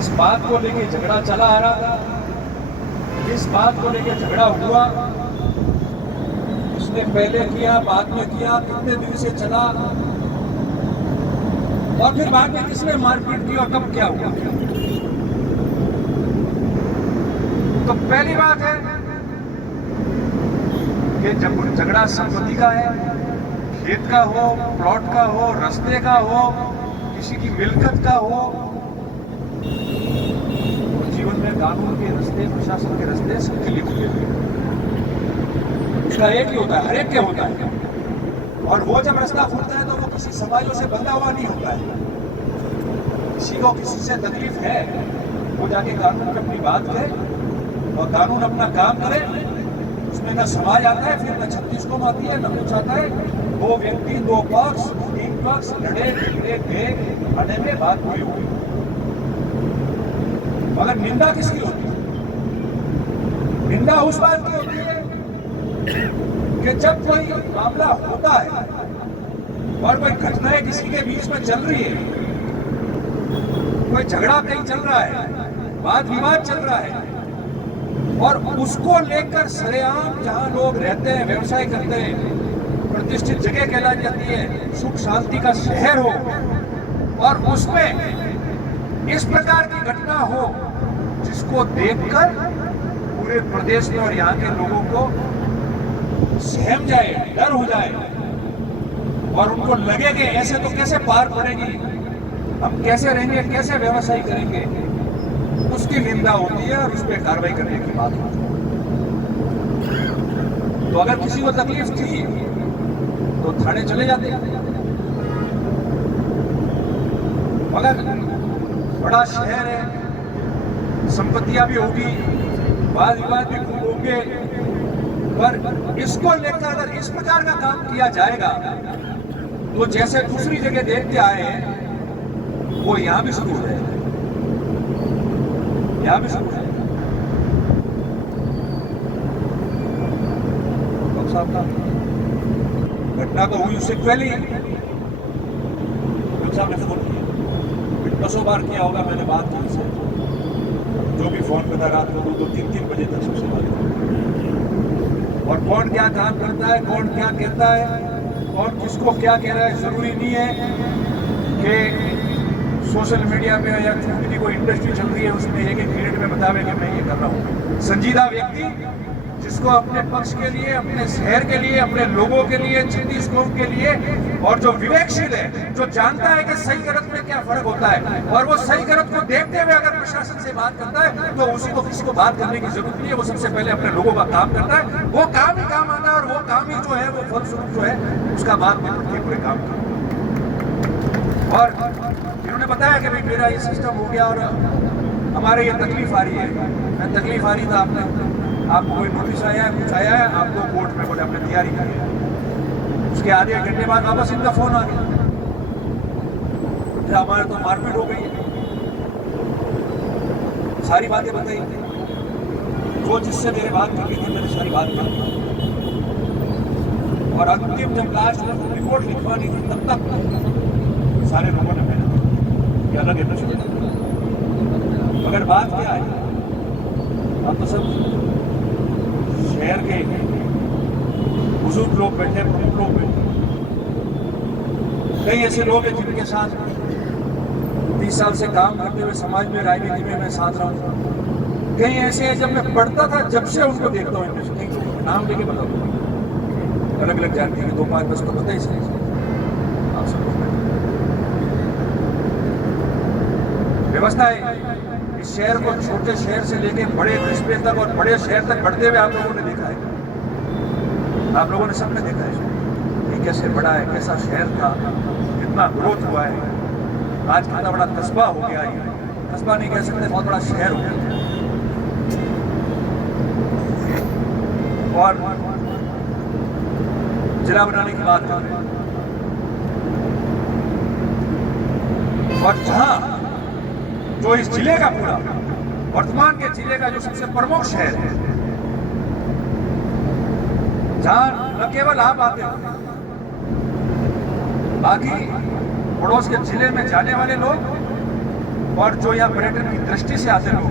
इस बात को लेके झगड़ा चला आ रहा था, इस बात को लेके झगड़ा हुआ, उसने पहले किया, बाद में किया, कितने दिन से चला, और फिर बाद में किसने मारपीट की और कब क्या हुआ। तो पहली बात है कि जब झगड़ा संपत्ति का है, खेत का हो, प्लॉट का हो, रास्ते का हो, किसी की मिल्कत का हो, तो जीवन में कानून के रास्ते, प्रशासन के रास्ते सबके लिए खुले हुए। इसका एक ही होता है, हर एक के होता है, और वो जब रास्ता खुलता है तो वो किसी समाजों से बंधा हुआ नहीं होता है। किसी को किसी से तकलीफ है, वो जाके कानून पे अपनी बात करे और कानून अपना काम करे। उसमें न समाज आता है, फिर न 36 को आती है, न कुछ आता है। दो व्यक्ति, दो पक्ष, तीन पक्ष लड़े झगड़े गए, आने में बात हुई होगी। मगर निंदा किसकी होती है? निंदा उस बात की होती है कि जब कोई मामला होता है और कोई घटनाएं किसी के बीच में चल रही है, कोई झगड़ा कहीं चल रहा है, वाद विवाद चल रहा है, और उसको लेकर सरेआम जहां लोग रहते हैं, व्यवसाय करते हैं, प्रतिष्ठित जगह कहलाई जाती है, सुख शांति का शहर हो, और उसमें इस प्रकार की घटना हो जिसको देखकर पूरे प्रदेश में और यहाँ के लोगों को सहम जाए, डर हो जाए, और उनको लगे कि ऐसे तो कैसे पार पड़ेगी, हम कैसे रहेंगे, कैसे व्यवसाय करेंगे, उसकी निंदा होती है और उस पर कार्रवाई करने की बात होती है। तो अगर किसी को तकलीफ थी तो थाने चले जाते हैं। मगर बड़ा शहर है, संपत्तियां भी होगी, वाद विवाद भी खूब होंगे, पर इसको लेकर अगर इस प्रकार का काम किया जाएगा तो जैसे दूसरी जगह देख के आए हैं वो यहां भी शुरू हो जाएगा, यहां भी शुरू हो जाएगा। डॉक्टर साहब का घटना तो हुई, उससे पहले ही डॉक्टर साहब ने फोन किया, 10 बार किया होगा मैंने बात की उससे, जो भी फोन पे था रात को 2-3 बजे तक सबसे बात। और कौन क्या काम करता है, कौन क्या कहता है, कौन किसको क्या कह रहा है, जरूरी नहीं है कि सोशल मीडिया पे या की कोई इंडस्ट्री चल रही है उसमें एक मिनट में बतावे कि मैं ये कर रहा हूँ। संजीदा व्यक्ति जिसको अपने पक्ष के लिए, अपने शहर के लिए, अपने लोगों के लिए, छत्तीस कौम के लिए, और जो विवेकशील है, जो जानता है कि सही गलत में क्या फर्क होता है, और वो सही गलत को देखते हुए अगर प्रशासन से बात करता है तो उसी को किसी को बात करने की जरूरत नहीं है। वो सबसे पहले अपने लोगों का काम करता है, वो काम ही काम आता है, और वो काम ही जो है वो फलस्वरूप जो है उसका बाद में करके पूरे काम करता। और इन्होंने बताया कि भाई मेरा ये सिस्टम हो गया और हमारे ये तकलीफ आ रही है। मैं तकलीफ आ रही था, आपको कोई नोटिस आया है, कुछ आया है आपको कोर्ट में, बोले आपने तैयारी की है। उसके आधे घंटे बाद वापस इनका फोन आ गया, हमारे तो मारपीट हो गई है। सारी बातें बताई, जो जिससे मेरे बात करनी थी मैंने सारी बात कर दी, और अंतिम जब लास्ट में रिपोर्ट लिखवानी थी तब तक सारे लोगों ने मेहनत कि अलग है नशे। मगर बात क्या है, अब तो सब शहर के बुजुर्ग लोग बैठे, प्रमुख लोग बैठे, कई ऐसे लोग हैं जिनके साथ 20 साल से काम करते हुए समाज में, राजनीति में मैं साथ रहा हूँ। कई ऐसे हैं जब मैं पढ़ता था जब से उनको देखता हूँ, इंडस्ट्री नाम लेके बताऊँ, अलग अलग जानती है, 2-5 बस तो पता ही सही आप सबको। व्यवस्था है इस शहर को छोटे शहर से लेके बड़े कस्बे तक और बड़े शहर तक बढ़ते हुए आप लोगों ने देखा है, आप लोगों ने सबने देखा है ये कैसे बड़ा है, कैसा शहर था, कितना ग्रोथ हुआ है, आज कितना बड़ा कस्बा हो गया है। कस्बा नहीं कह सकते, बहुत बड़ा शहर हो गया। और जिला बनाने की बात कर रहे हैं, और जहां जो इस जिले का पूरा वर्तमान के जिले का जो सबसे प्रमुख शहर है, जहां न केवल आप आते हो, बाकी पड़ोस के जिले में जाने वाले लोग और जो यहाँ पर्यटन की दृष्टि से आते लोग,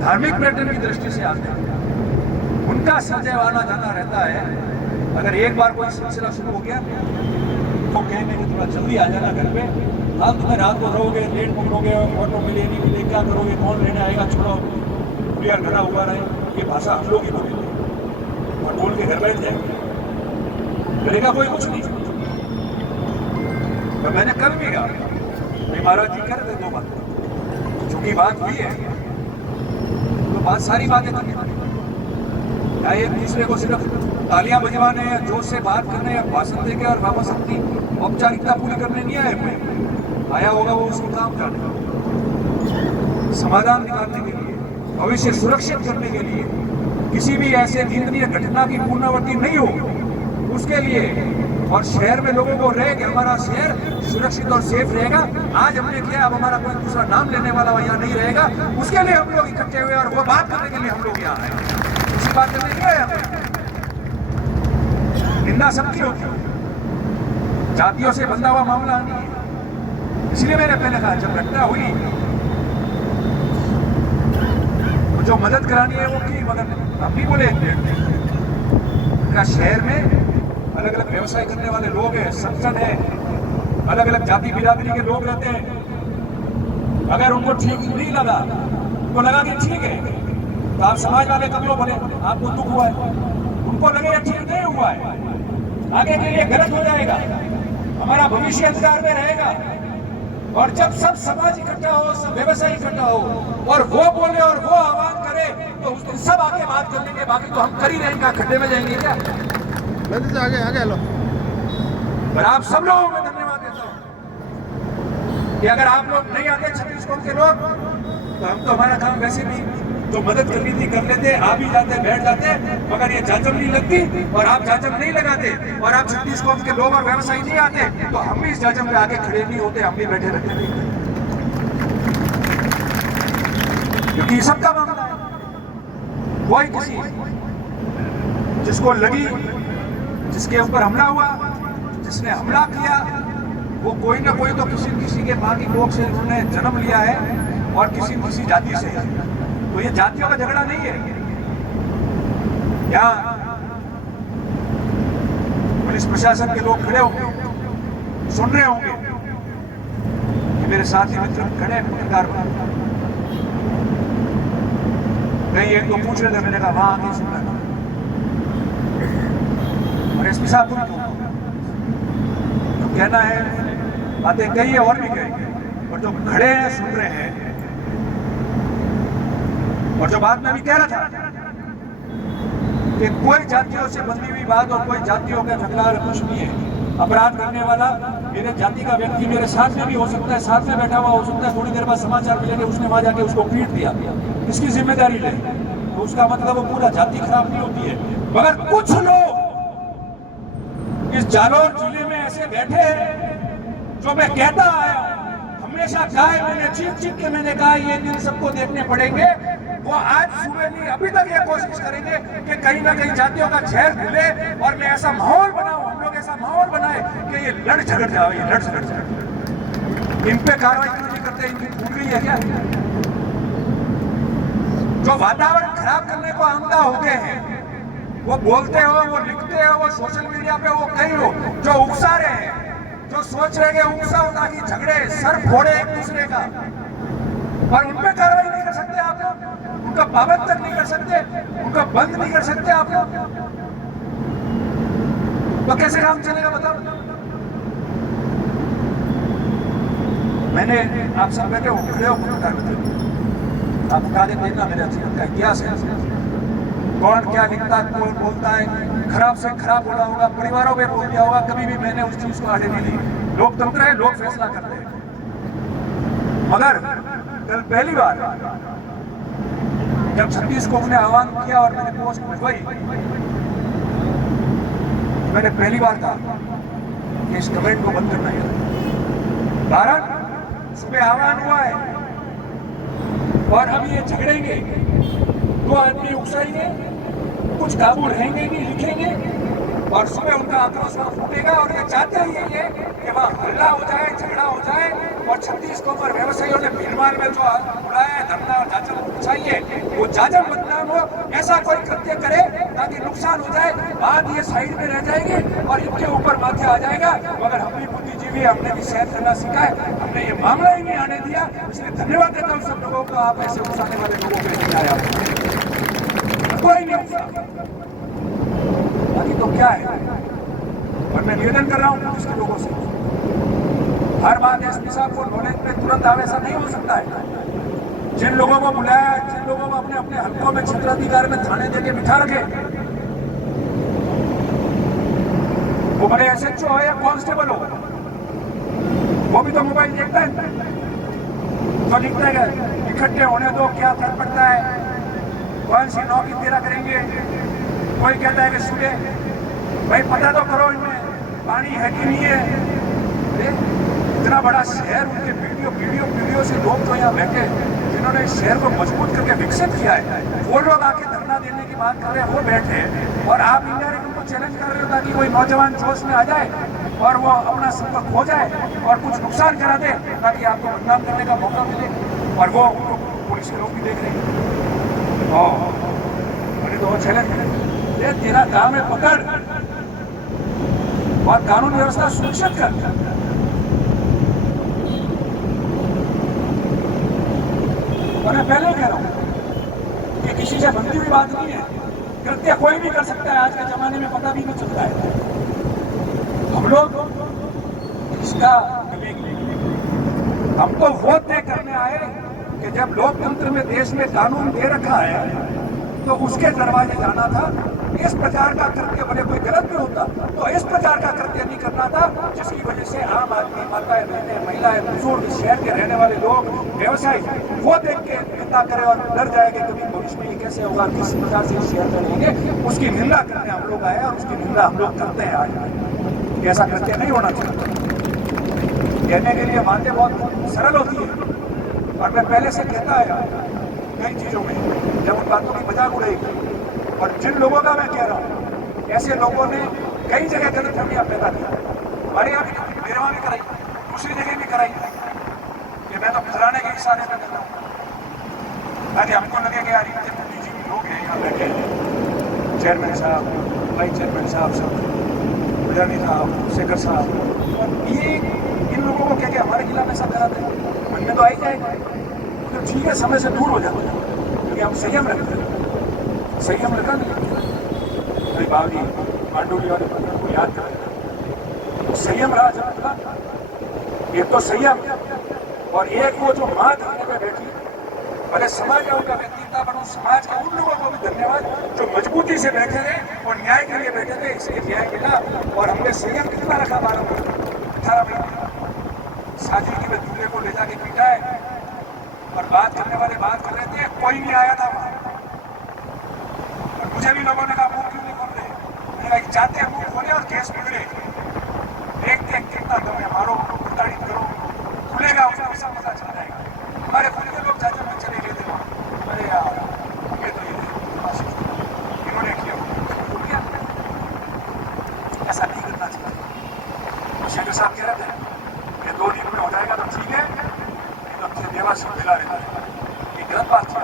धार्मिक पर्यटन की दृष्टि से आते हैं, उनका संजय आना जाना रहता है। अगर एक बार कोई सिलसिला शुरू हो गया तो कहेंगे कि थोड़ा जल्दी आ जाना घर पे, आप तुम्हें रात को रहोगे, लेट पकड़ोगे, ऑटो मिले नहीं मिले, क्या करोगे, कौन लेने आएगा, छोड़ो, भैया घरा हुआ रहे। ये भाषा हम लोग ही बोलेंगे और बोल के घर बैठ जाएंगे, करेगा कोई कुछ नहीं। तो मैंने कल भी कहा, महाराज जी कर रहे 2 बात, चूंकि बात हुई है तो बात सारी बातें करनी पड़ेगी। या एक दूसरे को सिर्फ तालियां बजवाने या जोर से बात करने या भाषण देके और वापस अपनी औपचारिकता पूरी करने नहीं आया कोई, आया होगा वो उसको काम करने, समाधान निकालने के लिए, भविष्य सुरक्षित करने के लिए, किसी भी ऐसे निंदनीय घटना की पुनरावृत्ति नहीं हो उसके लिए, और शहर में लोगों को रहे कि हमारा शहर सुरक्षित और सेफ रहेगा। आज हमने किया, अब हमारा कोई दूसरा नाम लेने वाला यहाँ नहीं रहेगा, उसके लिए हम लोग इकट्ठे हुए और वो बात करने के लिए हम लोग यहाँ आए। इसी बात करने नहीं आए। निंदा सबकी होती है, जातियों से बंधा हुआ मामला नहीं है। इसलिए मैंने पहले कहा, जब घटना हुई तो जो मदद करानी है वो की, मगर हम भी बोले शहर में अलग अलग व्यवसाय करने वाले लोग हैं, संगठन है, अलग अलग जाति बिरादरी के लोग रहते हैं। अगर उनको ठीक नहीं लगा, उनको लगा कि ठीक है, तो आप समाज वाले कब लोग बोले आपको दुख हुआ है, उनको लगेगा ठीक नहीं हुआ है, आगे के लिए गलत हो जाएगा, हमारा भविष्य अंधकार में रहेगा। और जब सब समाज इकट्ठा हो, सब व्यवसाय इकट्ठा हो और वो बोले और वो आह्वान करे, तो उस दिन सब आके बात कर लेंगे, बाकी तो हम कर ही रहेंगे, खड्डे में जाएंगे क्या? आगे आगे लो। पर आप सब लोगों को धन्यवाद देता हूं कि अगर आप लोग नहीं आते 36 कौम के लोग, तो हम तो हमारा काम वैसे भी जो मदद करनी थी कर लेते, आप ही जाते बैठ जाते, मगर ये जाजम नहीं लगती और आप जाजम नहीं लगाते और आप 36 कौम के लोग और व्यवसायी नहीं आते, तो हम भी इस जाजम पे आके खड़े नहीं होते, हम भी बैठे रहते नहीं, क्योंकि सबका मामला है। कोई किसी जिसको लगी, जिसके ऊपर हमला हुआ, जिसने हमला किया, वो कोई ना कोई तो किसी के माँ की कोख से उन्होंने जन्म लिया है और किसी जाति से है। तो ये जातियों का झगड़ा नहीं है। यहाँ पुलिस प्रशासन के लोग खड़े होंगे, सुन रहे होंगे कि मेरे साथी मित्र खड़े पत्रकार नहीं, एक तो पूछ रहे थे, मैंने कहा वहां आके सुन रहा था, और एसपी साहब तो कहना है, बातें कही है और भी कहेंगे, और जो खड़े हैं सुन रहे हैं। और जो बात मैं अभी कह रहा था कि कोई जातियों से बंधी हुई बात और कोई जातियों का झगड़ा कुछ नहीं है। अपराध करने वाला मेरे जाति का व्यक्ति मेरे साथ में भी हो सकता है, साथ में बैठा हुआ हो सकता है, थोड़ी देर बाद समाचार मिलेंगे उसने वहां जाके उसको पीट दिया, इसकी जिम्मेदारी ले, तो उसका मतलब वो पूरा जाति खराब नहीं होती है। मगर कुछ लोग इस जालौर जिले में ऐसे बैठे हैं, जो मैं कहता आया, हमेशा कहा है, मैंने चीख के मैंने कहा ये दिन सबको देखने पड़ेंगे, वो आज सुबह नहीं अभी तक ये कोशिश करेंगे कि कहीं ना कहीं जातियों का जहर खुले और मैं ऐसा माहौल बनाऊं, हम लोग ऐसा माहौल बनाए कि ये लड़ झगड़ जाओ, ये लड़ झगड़ जाए। इन पे कार्रवाई क्यों नहीं करते? इनकी भूल गई है क्या? जो वातावरण खराब करने को आमदा हो गए हैं, वो बोलते हो, वो लिखते हो, वो सोशल मीडिया पे वो कई लोग जो उकसा रहे हैं, जो सोच रहे हैं उकसा हो ताकि झगड़े सर फोड़े एक दूसरे का, और उन पे कार्रवाई नहीं कर सकते आप लोग, उनका पाबंद तक नहीं कर सकते, उनका बंद नहीं कर सकते आप लोग, तो कैसे काम चलेगा बताओ? मैंने आप सब बैठे हो, खड़े हो, आप उठा के देखना, मेरे जीवन का इतिहास है, कौन क्या लिखता है, कौन बोलता है, खराब से खराब बोला होगा, परिवारों में बोल दिया होगा, कभी भी मैंने उस चीज को आड़े नहीं ली। लोकतंत्र है, लोग फैसला करते हैं। मगर कल पहली बार जब 36 को उन्हें आह्वान किया और मैंने पोस्ट भिजवाई, मैंने पहली बार कहा कि इस कमेंट को बंद करना है। कारण सुबह आह्वान हुआ है और अब ये झगड़ेंगे, 2 आदमी उकसाएंगे, कुछ काबू रहेंगे नहीं, लिखेंगे, और सुबह उनका आक्रोश फूटेगा। और ये चाहते ही ये कि वहां हल्ला हो जाए, झगड़ा हो जाए और 36 को पर व्यवसायियों ने निर्माण में जो बुलाया है धरना और जाजम चाहिए, वो जाजम बदनाम हो, ऐसा कोई कृत्य करे ताकि नुकसान हो जाए, बात ये साइड में रह जाएगी और इनके ऊपर माथे आ जाएगा। मगर हम भी बुद्धिजीवी, हमने भी सहन करना सीखा है, हमने ये मामला ही नहीं आने दिया। इसलिए धन्यवाद देता हूँ सब लोगों को, आप ऐसे उकसाने वाले लोगों को नहीं आया, कोई नहीं उकसा। बाकी तो क्या है, और मैं निवेदन कर रहा हूँ पुलिस के लोगों से, हर बात एसपी साहब को नॉलेज में तुरंत आवे, ऐसा नहीं हो सकता है। जिन लोगों को बुलाया, जिन लोगों को अपने अपने हलकों में क्षेत्राधिकार में थाने देके बिठा रखे, वो बड़े एसएचओ हो या कांस्टेबल हो, वो भी तो मोबाइल देखता है, तो लिखता है इकट्ठे होने दो, क्या फर्क पड़ता है, कौन सी नौकरी तेरा करेंगे। कोई कहता है कि सुबह भाई पता तो करो इनमें पानी है कि नहीं है। इतना बड़ा शहर, उनके पीढ़ियों से लोग तो यहाँ बैठे जिन्होंने इस शहर को मजबूत करके विकसित किया है, वो लोग आके धरना देने की बात कर रहे हैं, वो बैठे हैं और आप इंडायरेक्ट उनको चैलेंज कर रहे हो ताकि कोई नौजवान जोश में आ जाए और वो अपना संपर्क खो जाए और कुछ नुकसान करा दे ताकि आपको बदनाम करने का मौका मिले। और वो पुलिस के लोग भी देख रहे हैं और तो चैलेंज करें, तेरा काम है पकड़ और कानून व्यवस्था सुरक्षित कर। और मैं पहले कह रहा हूं कि किसी से बनती हुई बात नहीं है, कृत्य कोई भी कर सकता है, आज के जमाने में पता भी नहीं चलता है। हम लोग इसका हम तो वोट तय करने आए कि जब लोकतंत्र में देश में कानून दे रखा है तो उसके दरवाजे जाना था। इस प्रकार का कृत्य भले कोई गलत भी होता तो इस प्रकार का कृत्य नहीं करना था जिसकी वजह से आम आदमी, माताएं बहनें, महिलाएं, बुजुर्ग, शहर के रहने वाले लोग, व्यवसायी वो देख के निंदा करे और डर जाए कि कभी भविष्य में ये कैसे होगा, किस प्रकार से शहर में रहेंगे। उसकी निंदा करने हम लोग आए और उसकी निंदा हम लोग करते हैं आज। ऐसा कृत्य नहीं होना चाहिए। कहने के लिए बातें बहुत सरल होती है और मैं पहले से कहता आया कई चीजों में, जब उन बातों की मजाक उड़ेगी। और जिन लोगों का मैं कह रहा हूँ, ऐसे लोगों ने कई जगह गलतफहमियां पैदा की, हमारे यहाँ भी मेरवा में कराई, दूसरी जगह भी कराई, कि मैं तो फैलाने के इशारे में कर रहा हूँ ताकि हमको लगे कि यार इतने बुद्धिजीवी लोग हैं यहाँ बैठे हैं, चेयरमैन साहब, वाइस चेयरमैन साहब, सब बुझानी साहब, शेखर साहब, और ये इन लोगों को क्या क्या हमारे खिलाफ ऐसा कराते हैं, मन में तो आ ही जाएगा। तो ठीक है, समय से दूर हो जाते हैं क्योंकि हम संयम रखते हैं, संयम रखा नहीं बावली मांडोली वाले पत्थर को याद करें तो संयम रहा जब था। एक तो संयम और एक वो जो मां धरने में बैठी, भले समाज का उनका व्यक्तित्व बनो, समाज के उन लोगों को भी धन्यवाद जो मजबूती से बैठे रहे और न्याय के लिए बैठे थे, इसलिए न्याय मिला। और हमने संयम कितना रखा, 18 महीने साजिद में दूल्हे को ले जाके पीटा है और बात करने वाले बात कर रहे थे, कोई नहीं आया था वहां। मुझे भी लोगों ने कहा मुंह क्यों नहीं खोल रहे, मैंने कहा चाहते हैं मुंह खोले और केस बिगड़े, देखते कितना दम है, मारो प्रताड़ित करो, खुलेगा उसका पैसा पता चल जाएगा। हमारे खुद के लोग जाते में चले गए थे वहाँ, अरे यार ये तो ये इन्होंने किया, ऐसा नहीं करना चाहिए। शेखर साहब कह रहे थे ये 2 दिन में हो जाएगा तो ठीक है, नहीं तो मुझे देवासी को मिला रहता है, ये गलत बात है।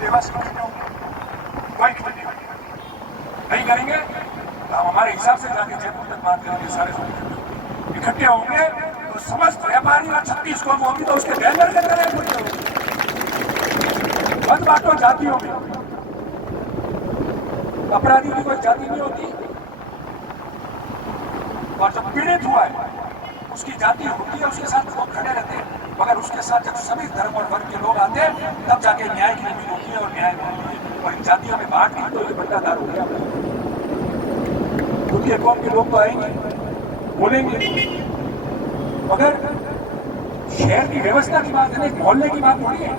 देवासी को कोई नहीं करेंगे तो हम हमारे हिसाब से जाके जयपुर तक बात करेंगे, सारे इकट्ठे होंगे तो समस्त व्यापारी और 36 को होगी तो उसके बैनर के तरह मत बांटो जातियों में। अपराधी की कोई जाति नहीं होती और जब पीड़ित हुआ है उसकी जाति होती है, उसके साथ लोग खड़े रहते हैं, मगर उसके साथ जब सभी धर्म और वर्ग के लोग आते हैं तब जाके न्याय की उम्मीद होती है और न्याय होती है। और इन जातियों में बांट दी तो ये बंटाधार हो गया। उनके कौम के लोग तो आएंगे बोलेंगे, मगर शहर की व्यवस्था की बात है, मोहल्ले की बात थोड़ी है।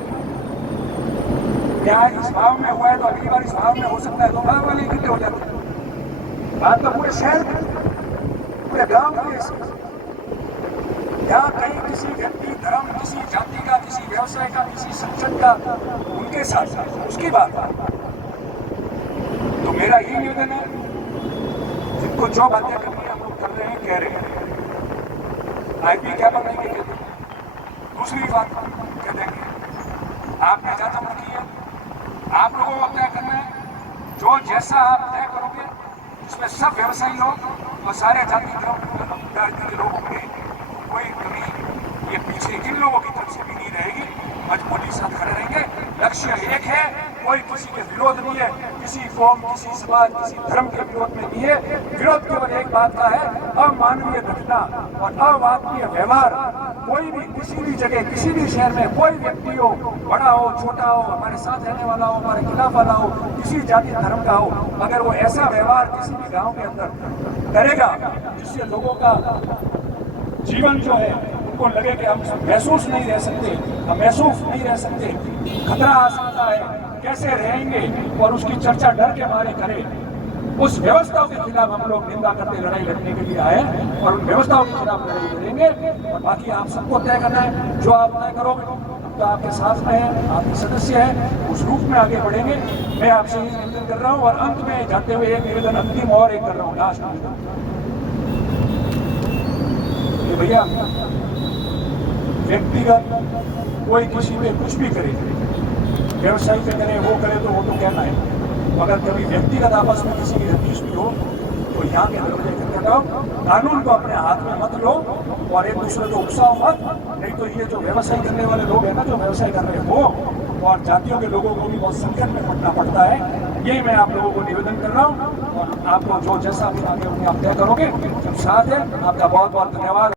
न्याय इस भाव में हुआ है तो अगली बार इस भाव में हो सकता है, 2 भाव वाले इकट्ठे हो जाते हैं। बात तो पूरे शहर पूरे गांव की, यहाँ कहीं किसी व्यक्ति, धर्म, किसी जाति का, किसी व्यवसाय का, किसी संगठन का उनके साथ उसकी बात। तो मेरा यही निवेदन है, जिनको जो बातें करनी है हम लोग कर रहे हैं, कह रहे हैं, आईपी क्या बनाएंगे कहते हैं। दूसरी बात कह देंगे, आपने जांच की है, आप लोगों को तय करना है, जो जैसा आप तय करोगे उसमें सब व्यवसायी लोग और सारे जाति धर्म के लोग होंगे, कोई कमी ये पीछे किन लोगों की तरफ से भी नहीं रहेगी, मजबूती साथ खड़े रहेंगे। लक्ष्य एक है, कोई किसी के विरोध नहीं है, किसी कौम, किसी समाज, किसी धर्म के विरोध में नहीं है। विरोध केवल एक बात का है, अमानवीय घटना और अवांछनीय व्यवहार। कोई भी किसी भी जगह, किसी भी शहर में कोई व्यक्ति हो, बड़ा हो छोटा हो, हमारे साथ रहने वाला हो, हमारे खिलाफ वाला हो, किसी जाति धर्म का हो, अगर वो ऐसा व्यवहार किसी भी गांव के अंदर करेगा जिससे लोगों का जीवन जो है उनको लगे कि हम महसूस नहीं रह सकते, हम महसूस नहीं रह सकते, खतरा आ सकता है, कैसे रहेंगे, और उसकी चर्चा डर के मारे करें, उस व्यवस्थाओं के खिलाफ हम लोग निंदा करते लड़ाई लड़ने के लिए आए और उन व्यवस्थाओं के खिलाफ लड़ाई लड़ेंगे। और बाकी आप सबको तय करना है, जो आप तय करोगे तो आपके साथ में है, आपके सदस्य है, उस रूप में आगे बढ़ेंगे। मैं आपसे ये निवेदन कर रहा हूँ और अंत में जाते हुए एक निवेदन अंतिम और एक कर रहा हूँ, लास्ट निवेदन, भैया व्यक्तिगत कोई किसी पे कुछ भी करे, व्यवसाय पे करे, वो करे तो वो तो कहना है, मगर कभी व्यक्तिगत आपस में किसी की रंजिश भी हो तो यहाँ के दरवाजे करके जाओ, कानून को अपने हाथ में मत लो और एक दूसरे को उकसाओ मत, नहीं तो ये जो व्यवसाय करने वाले लोग हैं ना, जो व्यवसाय कर रहे हो और जातियों के लोगों को भी बहुत संकट में पड़ना पड़ता है। यही मैं आप लोगों को निवेदन कर रहा हूँ और आपको जो जैसा भी आगे आप तय करोगे, सब साथ है। आपका बहुत बहुत धन्यवाद।